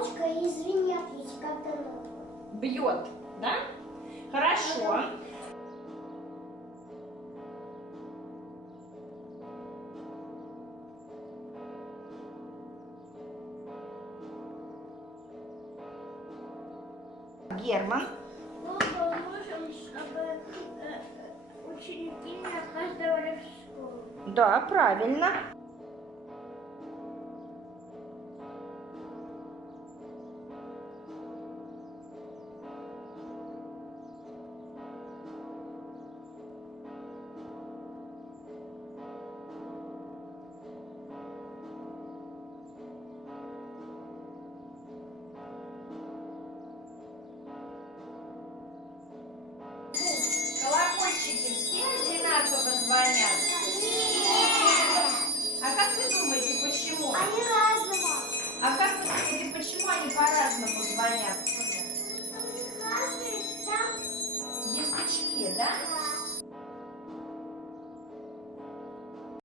палочка и звенят, если как-то нотку. Бьет, да? Хорошо. Герман. Папа, можем, чтобы ученики не опаздывали в школу? Да, правильно. Колокольчики все одинаково звонят? Нет! А как вы думаете, почему? Они разного. А как вы думаете, почему они по-разному звонят?